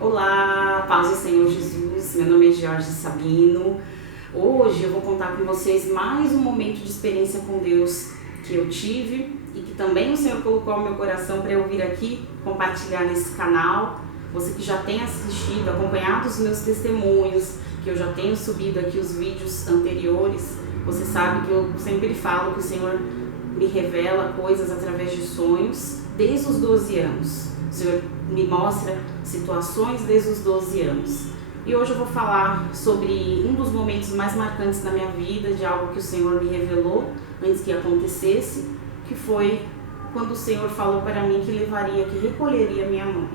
Olá, paz do Senhor Jesus, meu nome é Jorge Sabino. Hoje eu vou contar com vocês mais um momento de experiência com Deus que eu tive e que também o Senhor colocou no meu coração para eu vir aqui compartilhar nesse canal. Você que já tem assistido, acompanhado os meus testemunhos, que eu já tenho subido aqui os vídeos anteriores, você sabe que eu sempre falo que o Senhor me revela coisas através de sonhos desde os 12 anos. O Senhor me mostra situações desde os 12 anos. E hoje eu vou falar sobre um dos momentos mais marcantes da minha vida, de algo que o Senhor me revelou antes que acontecesse, que foi quando o Senhor falou para mim que recolheria minha mãe.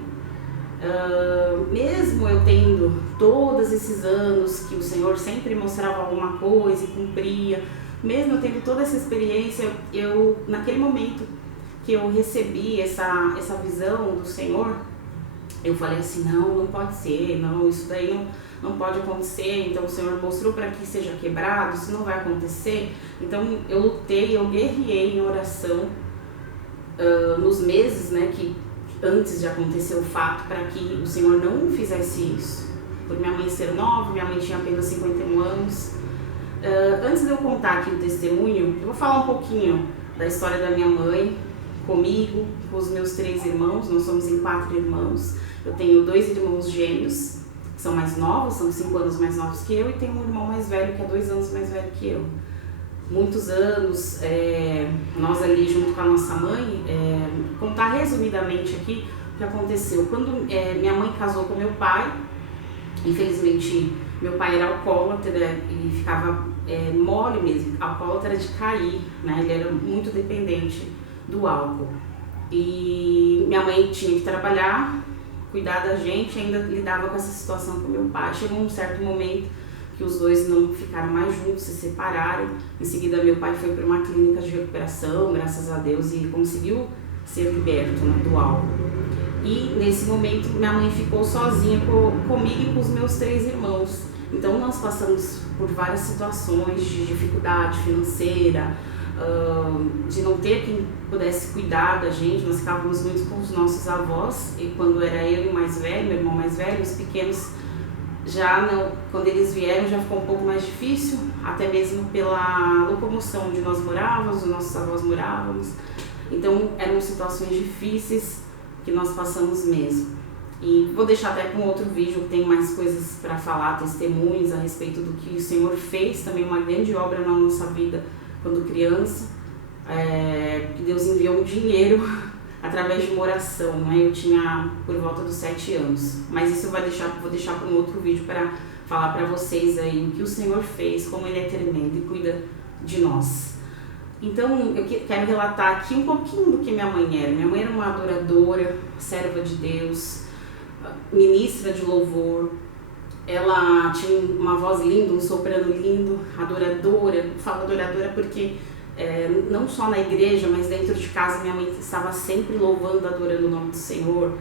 Mesmo eu tendo todos esses anos que o Senhor sempre mostrava alguma coisa e cumpria, mesmo eu tendo toda essa experiência, naquele momento que eu recebi essa visão do Senhor, eu falei assim, não pode ser, não, isso daí não pode acontecer. Então o Senhor mostrou para que seja quebrado, isso não vai acontecer. Então eu lutei, eu guerriei em oração nos meses, que antes de acontecer o fato, para que o Senhor não fizesse isso. Por minha mãe ser nova, minha mãe tinha apenas 51 anos. Antes de eu contar aqui o testemunho, eu vou falar um pouquinho da história da minha mãe, comigo, com os meus 3 irmãos. Nós somos em 4 irmãos. Eu tenho 2 irmãos gêmeos, que são mais novos, são 5 anos mais novos que eu, e tenho um irmão mais velho, que é 2 anos mais velho que eu. Muitos anos, nós ali junto com a nossa mãe, contar resumidamente aqui o que aconteceu. Quando minha mãe casou com meu pai, infelizmente meu pai era alcoólatra e ficava mole mesmo, alcoólatra de cair, ele era muito dependente do álcool. E minha mãe tinha que trabalhar, cuidar da gente, ainda lidava com essa situação com meu pai. Chegou um certo momento que os dois não ficaram mais juntos, se separaram. Em seguida meu pai foi para uma clínica de recuperação, graças a Deus, e conseguiu ser liberto do álcool. E nesse momento minha mãe ficou sozinha comigo e com os meus 3 irmãos. Então nós passamos por várias situações de dificuldade financeira, de não ter quem pudesse cuidar da gente. Nós ficávamos muito com os nossos avós, e quando era eu e o mais velho, meu irmão mais velho, os pequenos quando eles vieram já ficou um pouco mais difícil, até mesmo pela locomoção onde nós morávamos, os nossos avós morávamos. Então eram situações difíceis que nós passamos mesmo. E vou deixar até com outro vídeo que tem mais coisas para falar, testemunhos a respeito do que o Senhor fez, também uma grande obra na nossa vida quando criança, que Deus enviou um dinheiro através de uma oração, Eu tinha por volta dos 7 anos, mas isso eu vou deixar para um outro vídeo para falar para vocês aí o que o Senhor fez, como Ele é tremendo e cuida de nós. Então eu quero relatar aqui um pouquinho do que minha mãe era. Minha mãe era uma adoradora, serva de Deus, ministra de louvor. Ela tinha uma voz linda, um soprano lindo, adoradora. Falo adoradora porque não só na igreja, mas dentro de casa minha mãe estava sempre louvando, adorando o nome do Senhor,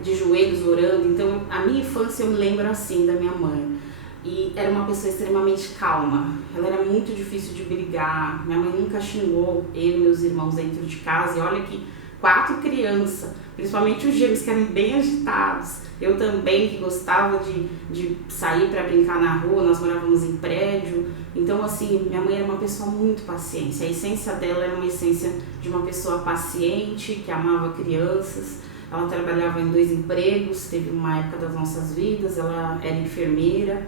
de joelhos orando. Então a minha infância eu me lembro assim da minha mãe. E era uma pessoa extremamente calma, ela era muito difícil de brigar. Minha mãe nunca xingou eu e meus irmãos dentro de casa. E olha que 4 crianças, principalmente os gêmeos, que eram bem agitados. Eu também, que gostava de sair para brincar na rua, nós morávamos em prédio. Então, assim, minha mãe era uma pessoa muito paciente. A essência dela era uma essência de uma pessoa paciente, que amava crianças. Ela trabalhava em 2 empregos, teve uma época das nossas vidas, ela era enfermeira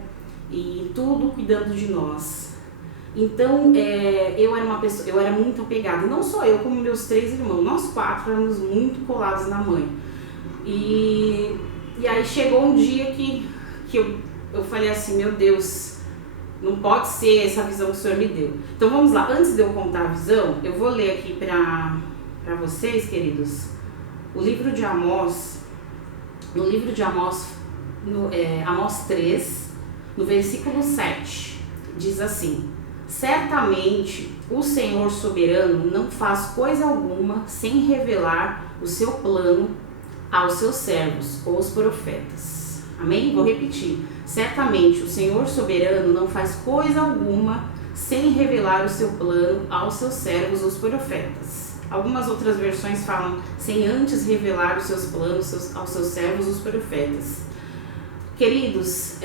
e tudo cuidando de nós. Então, eu era muito apegada, não só eu, como meus 3 irmãos, nós 4 éramos muito colados na mãe. E aí chegou um dia que eu falei assim, meu Deus, não pode ser essa visão que o Senhor me deu. Então vamos lá, antes de eu contar a visão, eu vou ler aqui para vocês, queridos, o livro de Amós. No livro de Amós, Amós 3, no versículo 7, diz assim: certamente o Senhor soberano não faz coisa alguma sem revelar o seu plano aos seus servos, os profetas. Amém? Vou repetir. Certamente o Senhor soberano não faz coisa alguma sem revelar o seu plano aos seus servos, os profetas. Algumas outras versões falam sem antes revelar os seus planos aos seus servos, os profetas. Queridos,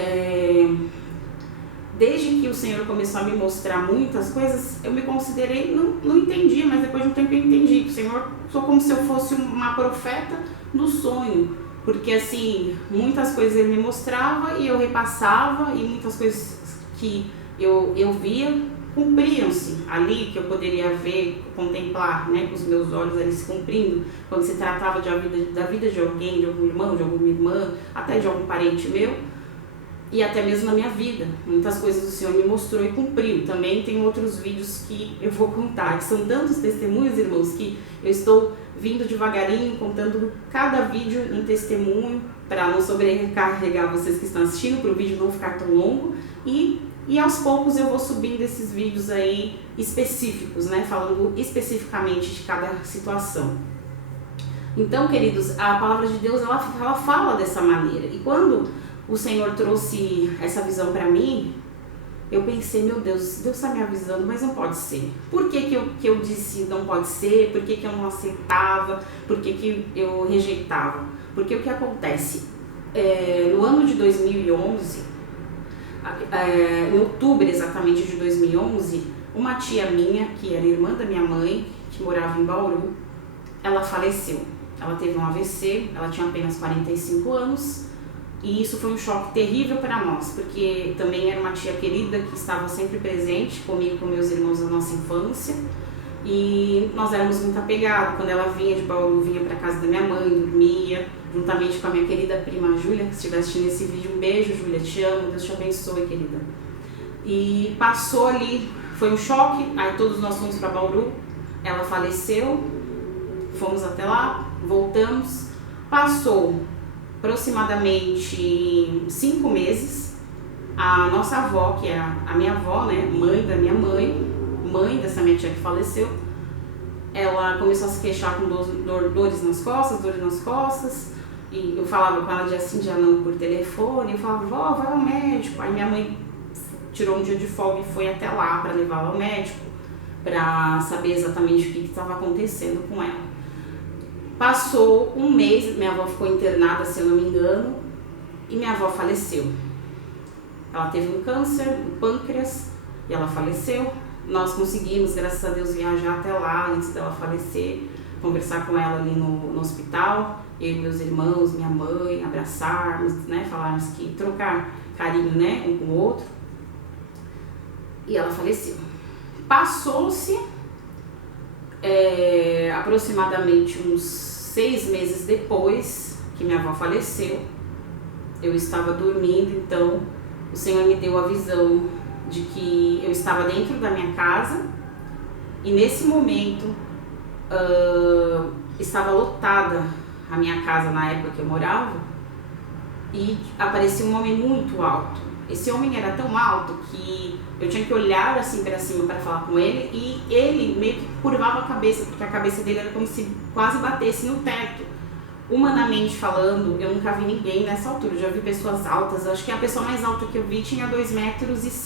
desde que o Senhor começou a me mostrar muitas coisas, eu me considerei, não entendia, mas depois de um tempo eu entendi que o Senhor sou como se eu fosse uma profeta do sonho, porque assim, muitas coisas ele me mostrava e eu repassava, e muitas coisas que eu via cumpriam-se ali, que eu poderia ver, contemplar, né, com os meus olhos ali se cumprindo, quando se tratava da vida de alguém, de algum irmão, de alguma irmã, até de algum parente meu, e até mesmo na minha vida. Muitas coisas o Senhor me mostrou e cumpriu. Também tem outros vídeos que eu vou contar, que são tantos testemunhos, irmãos, que eu estou vindo devagarinho, contando cada vídeo um testemunho, para não sobrecarregar vocês que estão assistindo, para o vídeo não ficar tão longo, e aos poucos eu vou subindo esses vídeos aí específicos, né, falando especificamente de cada situação. Então, queridos, a palavra de Deus, ela fala dessa maneira. E quando o Senhor trouxe essa visão para mim, eu pensei, meu Deus, Deus está me avisando, mas não pode ser. Por que eu disse não pode ser? Por que eu não aceitava? Por que eu rejeitava? Porque o que acontece? No ano de 2011, em outubro exatamente de 2011, uma tia minha, que era irmã da minha mãe, que morava em Bauru, ela faleceu. Ela teve um AVC, ela tinha apenas 45 anos, e isso foi um choque terrível para nós, porque também era uma tia querida que estava sempre presente comigo e com meus irmãos na nossa infância, e nós éramos muito apegados. Quando ela vinha de Bauru, vinha para casa da minha mãe, dormia, juntamente com a minha querida prima Júlia, que estiver assistindo esse vídeo, um beijo, Júlia, te amo, Deus te abençoe, querida. E passou ali, foi um choque, aí todos nós fomos para Bauru, ela faleceu, fomos até lá, voltamos, passou aproximadamente 5 meses, a nossa avó, que é a minha avó, né, mãe da minha mãe dessa minha tia que faleceu, ela começou a se queixar com dores nas costas, e eu falava com ela dia sim, dia não por telefone, eu falava, vó, vai ao médico. Aí minha mãe tirou um dia de folga e foi até lá para levá-la ao médico, para saber exatamente o que estava acontecendo com ela. Passou um mês, minha avó ficou internada, se eu não me engano, e minha avó faleceu. Ela teve um câncer no pâncreas e ela faleceu. Nós conseguimos, graças a Deus, viajar até lá antes dela falecer, conversar com ela ali no hospital, eu e meus irmãos, minha mãe, abraçarmos, né, falarmos que trocar carinho, né, um com o outro. E ela faleceu. Passou-se aproximadamente uns 6 meses depois que minha avó faleceu. Eu estava dormindo, então o Senhor me deu a visão de que eu estava dentro da minha casa e nesse momento estava lotada a minha casa na época que eu morava, e aparecia um homem muito alto. Esse homem era tão alto que eu tinha que olhar assim para cima para falar com ele, e ele meio que curvava a cabeça, porque a cabeça dele era como se quase batesse no teto. Humanamente falando, eu nunca vi ninguém nessa altura. Eu já vi pessoas altas, acho que a pessoa mais alta que eu vi tinha 2,05 metros,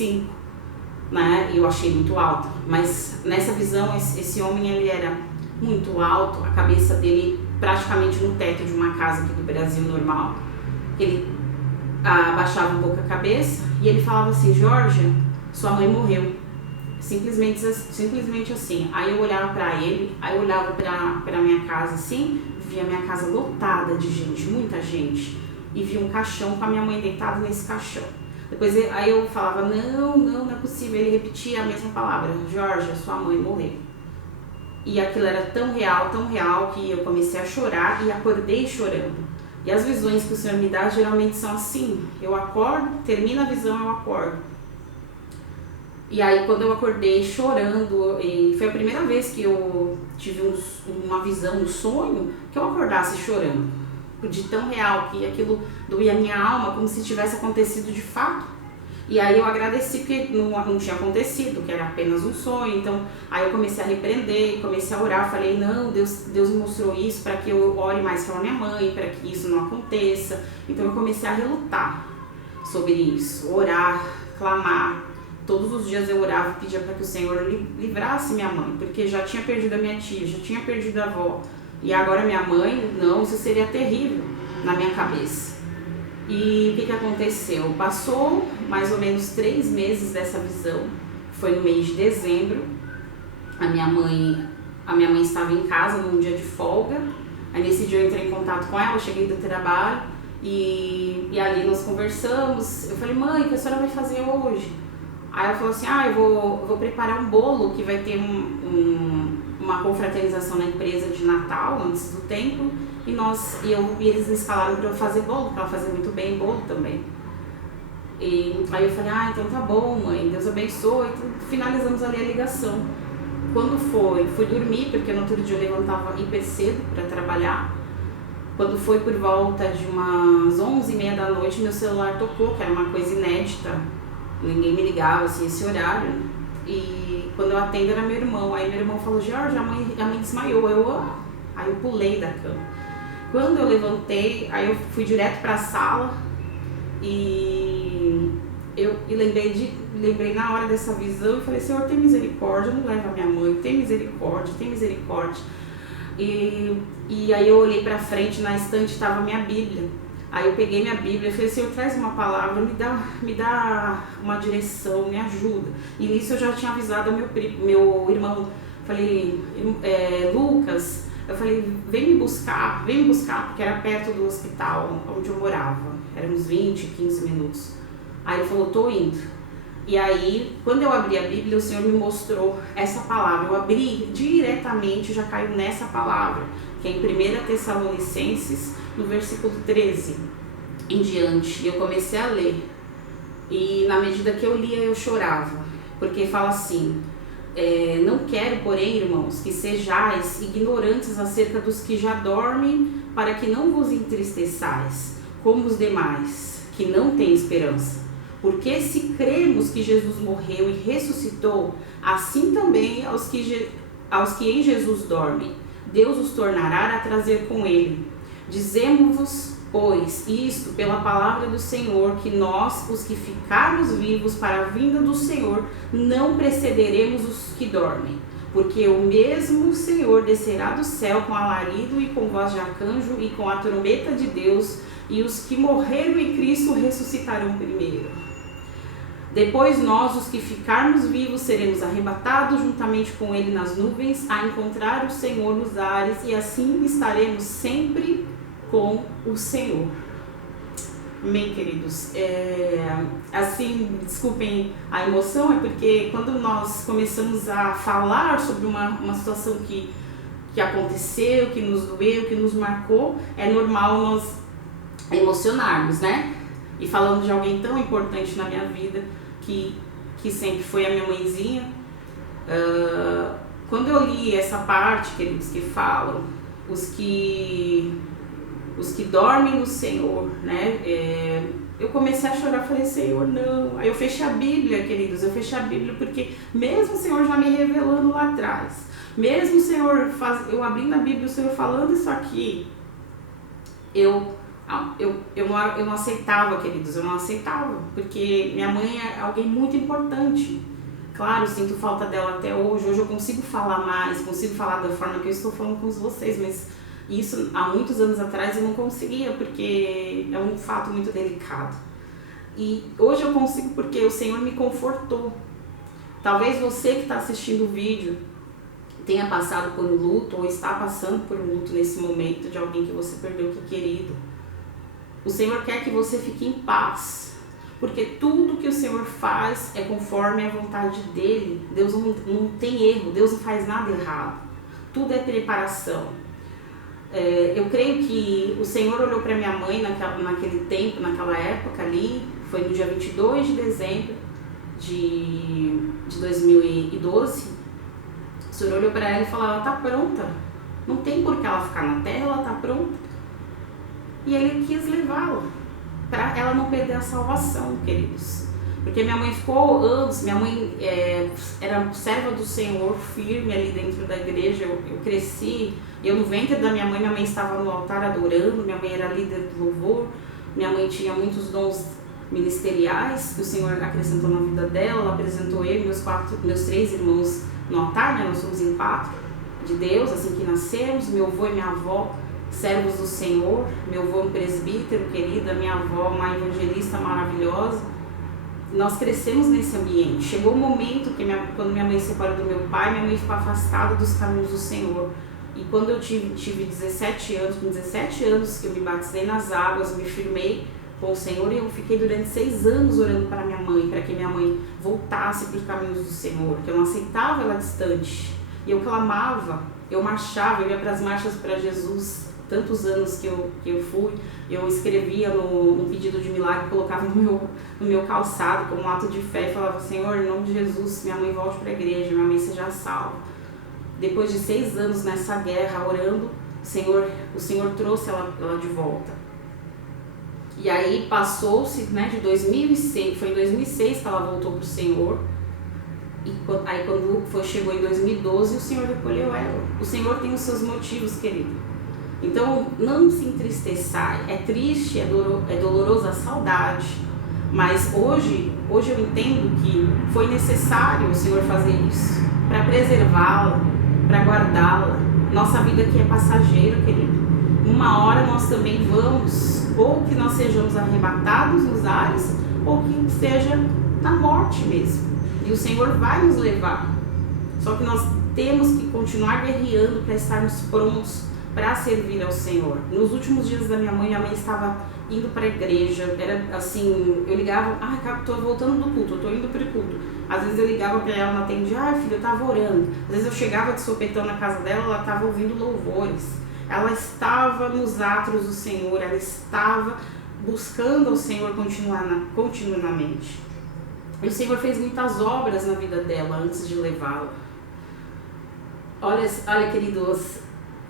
né? E eu achei muito alta, mas nessa visão esse homem, ele era muito alto, a cabeça dele praticamente no teto de uma casa aqui do Brasil normal. Ele abaixava um pouco a cabeça e ele falava assim, Georgia, sua mãe morreu. Simplesmente assim. Aí eu olhava pra ele, aí eu olhava pra minha casa assim, via minha casa lotada de gente, muita gente, e via um caixão com a minha mãe deitada nesse caixão. Depois aí eu falava, não é possível. Ele repetia a mesma palavra, Georgia, sua mãe morreu. E aquilo era tão real, que eu comecei a chorar e acordei chorando. E as visões que o Senhor me dá geralmente são assim, eu acordo, termina a visão, eu acordo. E aí quando eu acordei chorando, e foi a primeira vez que eu tive uma visão, um sonho, que eu acordasse chorando. De tão real que aquilo doía a minha alma, como se tivesse acontecido de fato. E aí eu agradeci porque não tinha acontecido, que era apenas um sonho. Então aí eu comecei a repreender, comecei a orar, falei, não, Deus me mostrou isso para que eu ore mais pela minha mãe, para que isso não aconteça. Então eu comecei a relutar sobre isso, orar, clamar. Todos os dias eu orava e pedia para que o Senhor livrasse minha mãe, porque já tinha perdido a minha tia, já tinha perdido a avó. E agora minha mãe, não, isso seria terrível na minha cabeça. E o que aconteceu? Passou mais ou menos 3 meses dessa visão, foi no mês de dezembro. A minha mãe estava em casa num dia de folga, aí nesse dia eu entrei em contato com ela, eu cheguei do trabalho e ali nós conversamos. Eu falei: mãe, o que a senhora vai fazer hoje? Aí ela falou assim: eu vou preparar um bolo, que vai ter uma confraternização na empresa de Natal, antes do tempo, e eles me escalaram para eu fazer bolo, para ela fazer muito bem bolo também. E aí eu falei: então tá bom, mãe, Deus abençoe. Então, finalizamos ali a ligação. Quando fui dormir, porque no outro dia eu levantava hiper cedo para trabalhar. Quando foi por volta de umas 11h30 da noite, meu celular tocou, que era uma coisa inédita. Ninguém me ligava assim esse horário. E quando eu atendo era meu irmão. Aí meu irmão falou: Jorge, a mãe desmaiou. Aí eu pulei da cama. Quando eu levantei, aí eu fui direto para a sala e lembrei na hora dessa visão e falei: Senhor, tem misericórdia, não leva minha mãe, tem misericórdia, tem misericórdia. E aí eu olhei para frente, na estante estava a minha Bíblia. Aí eu peguei minha Bíblia e falei: Senhor, traz uma palavra, me dá uma direção, me ajuda. E nisso eu já tinha avisado ao meu irmão. Falei: Lucas, eu falei, vem me buscar, porque era perto do hospital onde eu morava. Era uns 15 minutos. Aí ele falou: tô indo. E aí, quando eu abri a Bíblia, o Senhor me mostrou essa palavra. Eu abri diretamente, já caiu nessa palavra, que é em 1 Tessalonicenses, no versículo 13 em diante. E eu comecei a ler. E na medida que eu lia, eu chorava. Porque fala assim: não quero, porém, irmãos, que sejais ignorantes acerca dos que já dormem, para que não vos entristeçais, como os demais, que não têm esperança. Porque se cremos que Jesus morreu e ressuscitou, assim também aos que em Jesus dormem, Deus os tornará a trazer com ele. Dizemos-vos, pois, isto pela palavra do Senhor, que nós, os que ficarmos vivos para a vinda do Senhor, não precederemos os que dormem. Porque o mesmo Senhor descerá do céu com alarido e com voz de arcanjo e com a trombeta de Deus, e os que morreram em Cristo ressuscitarão primeiro. Depois nós, os que ficarmos vivos, seremos arrebatados juntamente com ele nas nuvens, a encontrar o Senhor nos ares, e assim estaremos sempre com o Senhor. Amém, queridos? Assim, desculpem a emoção, é porque quando nós começamos a falar sobre uma situação que aconteceu, que nos doeu, que nos marcou, é normal nós emocionarmos, né? E falando de alguém tão importante na minha vida, que sempre foi a minha mãezinha. Quando eu li essa parte, queridos, que falam os que dormem no Senhor, né? Eu comecei a chorar, falei: Senhor, não. Aí eu fechei a Bíblia, queridos, porque mesmo o Senhor já me revelando lá atrás, mesmo o Senhor, eu abrindo a Bíblia, o Senhor falando isso aqui, eu não aceitava, queridos, eu não aceitava, porque minha mãe é alguém muito importante. Claro, sinto falta dela até hoje. Hoje eu consigo falar mais, consigo falar da forma que eu estou falando com vocês, mas isso há muitos anos atrás eu não conseguia, porque é um fato muito delicado. E hoje eu consigo porque o Senhor me confortou. Talvez você que está assistindo o vídeo tenha passado por um luto ou está passando por um luto nesse momento de alguém que você perdeu que é querido. O Senhor quer que você fique em paz, porque tudo que o Senhor faz é conforme a vontade dEle. Deus não tem erro, Deus não faz nada errado. Tudo é preparação. Eu creio que o Senhor olhou para minha mãe naquele tempo, naquela época ali, foi no dia 22 de dezembro de 2012. O Senhor olhou para ela e falou: ela está pronta, não tem por que ela ficar na terra, ela está pronta. E Ele quis levá-la, para ela não perder a salvação, queridos. Porque minha mãe ficou anos, minha mãe era serva do Senhor, firme ali dentro da igreja. Eu cresci, eu no ventre da minha mãe estava no altar adorando, minha mãe era líder do louvor, minha mãe tinha muitos dons ministeriais que o Senhor acrescentou na vida dela. Ela apresentou eu e meus 3 irmãos no altar, né? Nós somos em 4 de Deus, assim que nascemos, meu avô e minha avó servos do Senhor, meu avô um presbítero querido, a minha avó uma evangelista maravilhosa. Nós crescemos nesse ambiente. Chegou o momento que quando minha mãe se separou do meu pai, minha mãe ficou afastada dos caminhos do Senhor. E quando eu tive 17 anos, com 17 anos que eu me batizei nas águas, me firmei com o Senhor, e eu fiquei durante 6 anos orando para minha mãe, para que minha mãe voltasse para os caminhos do Senhor, que eu não aceitava ela distante. E eu clamava, eu marchava, eu ia para as marchas para Jesus, tantos anos que eu fui, eu escrevia no pedido de milagre, colocava no meu calçado como um ato de fé, e falava: Senhor, em nome de Jesus, minha mãe volte para a igreja, minha mãe seja salva. Depois de 6 anos nessa guerra, orando, o Senhor trouxe ela de volta. E aí passou-se, né, de 2006, foi em 2006 que ela voltou para o Senhor. E aí quando chegou em 2012, o Senhor recolheu ela. O Senhor tem os seus motivos, querido. Então não se entristeçai. É triste, é dolorosa a saudade. Mas hoje eu entendo que foi necessário o Senhor fazer isso, para preservá-la, para guardá-la. Nossa vida aqui é passageira, querido. Uma hora nós também vamos, ou que nós sejamos arrebatados nos ares, ou que seja na morte mesmo. E o Senhor vai nos levar. Só que nós temos que continuar guerreando para estarmos prontos para servir ao Senhor. Nos últimos dias da minha mãe estava indo para a igreja. Era assim, eu ligava: estou voltando do culto, estou indo para o culto. Às vezes eu ligava para ela, ela atendia: filha, eu estava orando. Às vezes eu chegava de sopetão na casa dela, ela estava ouvindo louvores. Ela estava nos atos do Senhor, ela estava buscando ao Senhor continuamente. E o Senhor fez muitas obras na vida dela antes de levá-la. Olha, queridos,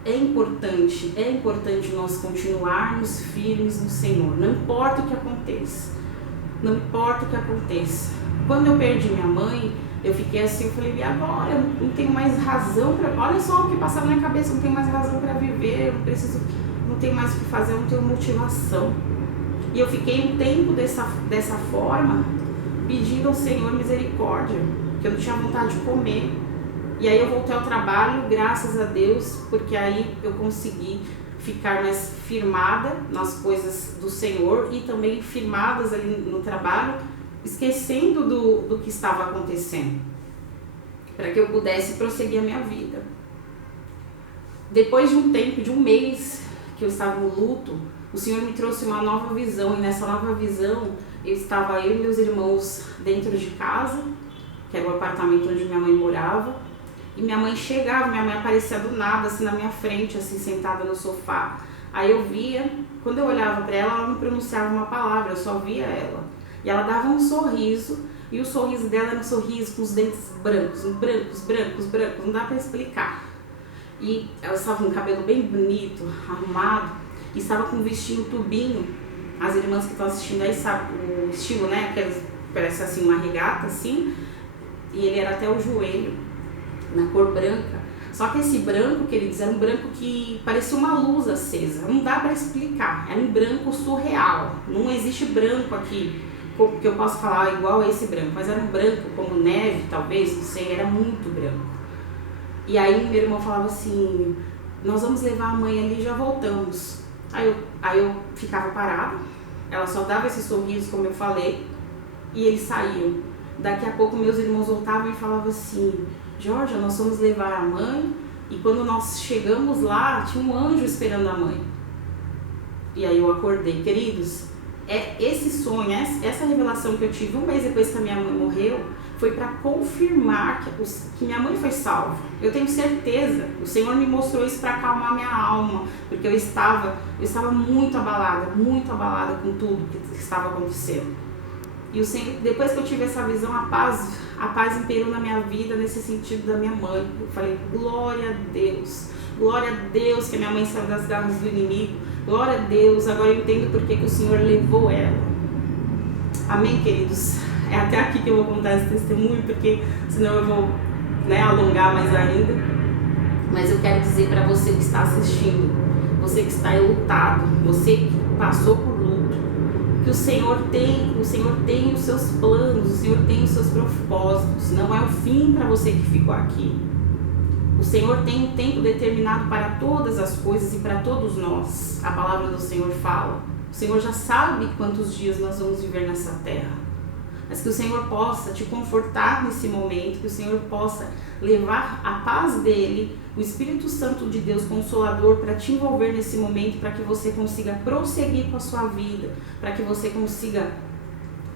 é importante nós continuarmos firmes no Senhor. Não importa o que aconteça. Não importa o que aconteça. Quando eu perdi minha mãe, eu fiquei assim, eu falei: e agora? Eu não tenho mais razão para... Olha só o que passava na minha cabeça, eu não tenho mais razão para viver, não tenho mais o que fazer, eu não tenho motivação. E eu fiquei um tempo dessa forma, pedindo ao Senhor misericórdia, que eu não tinha vontade de comer. E aí eu voltei ao trabalho, graças a Deus, porque aí eu consegui ficar mais firmada nas coisas do Senhor e também firmadas ali no trabalho, esquecendo do que estava acontecendo, para que eu pudesse prosseguir a minha vida. Depois de um tempo, de um mês que eu estava no luto, o Senhor me trouxe uma nova visão, e nessa nova visão eu e meus irmãos dentro de casa, que era o apartamento onde minha mãe morava, e minha mãe aparecia do nada, assim, na minha frente, assim, sentada no sofá. Aí eu via, quando eu olhava para ela não pronunciava uma palavra, eu só via ela. E ela dava um sorriso, e o sorriso dela era um sorriso com os dentes brancos, não dá para explicar. E ela estava com o cabelo bem bonito, arrumado, e estava com um vestido tubinho. As irmãs que estão assistindo aí sabem o estilo, né? Aqueles, parece assim uma regata, assim, e ele era até o joelho, na cor branca. Só que esse branco, queridos, era um branco que parecia uma luz acesa, não dá para explicar, era um branco surreal. Não existe branco aqui que eu posso falar igual a esse branco, mas era um branco como neve, talvez, não sei, era muito branco. E aí meu irmão falava assim: nós vamos levar a mãe ali e já voltamos. Aí eu ficava parada, ela só dava esse sorriso, como eu falei, e eles saíam. Daqui a pouco meus irmãos voltavam e falavam assim: Georgia, nós fomos levar a mãe, e quando nós chegamos lá, tinha um anjo esperando a mãe. E aí eu acordei. Queridos, esse sonho, essa revelação que eu tive um mês depois que a minha mãe morreu, foi para confirmar que minha mãe foi salva. Eu tenho certeza, o Senhor me mostrou isso para acalmar minha alma, porque eu estava muito abalada com tudo que estava acontecendo. E o Senhor, depois que eu tive essa visão, a paz imperou na minha vida nesse sentido da minha mãe. Eu falei: glória a Deus que a minha mãe saiu das garras do inimigo, glória a Deus, agora eu entendo por que o Senhor levou ela. Amém, queridos? É até aqui que eu vou contar esse testemunho, porque senão eu vou, alongar mais ainda. Mas eu quero dizer para você que está assistindo, você que está enlutado, você que passou por luto, que o Senhor tem os seus planos, o Senhor tem os seus propósitos. Não é o fim para você que ficou aqui. O Senhor tem um tempo determinado para todas as coisas e para todos nós. A palavra do Senhor fala. O Senhor já sabe quantos dias nós vamos viver nessa terra. Mas que o Senhor possa te confortar nesse momento, que o Senhor possa levar a paz dele, o Espírito Santo de Deus Consolador, para te envolver nesse momento, para que você consiga prosseguir com a sua vida, para que você consiga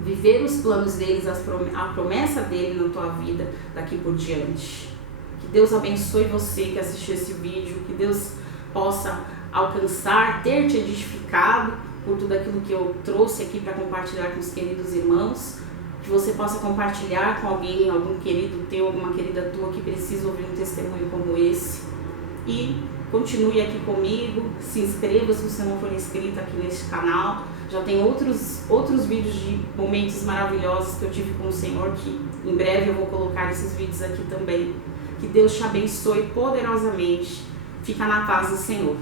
viver os planos deles, a promessa dele na tua vida daqui por diante. Que Deus abençoe você que assistiu esse vídeo, que Deus possa alcançar, ter te edificado por tudo aquilo que eu trouxe aqui para compartilhar com os queridos irmãos, que você possa compartilhar com alguém, algum querido teu, alguma querida tua que precisa ouvir um testemunho como esse. E continue aqui comigo, se inscreva se você não for inscrito aqui neste canal. Já tem outros vídeos de momentos maravilhosos que eu tive com o Senhor, que em breve eu vou colocar esses vídeos aqui também. Que Deus te abençoe poderosamente. Fica na paz do Senhor.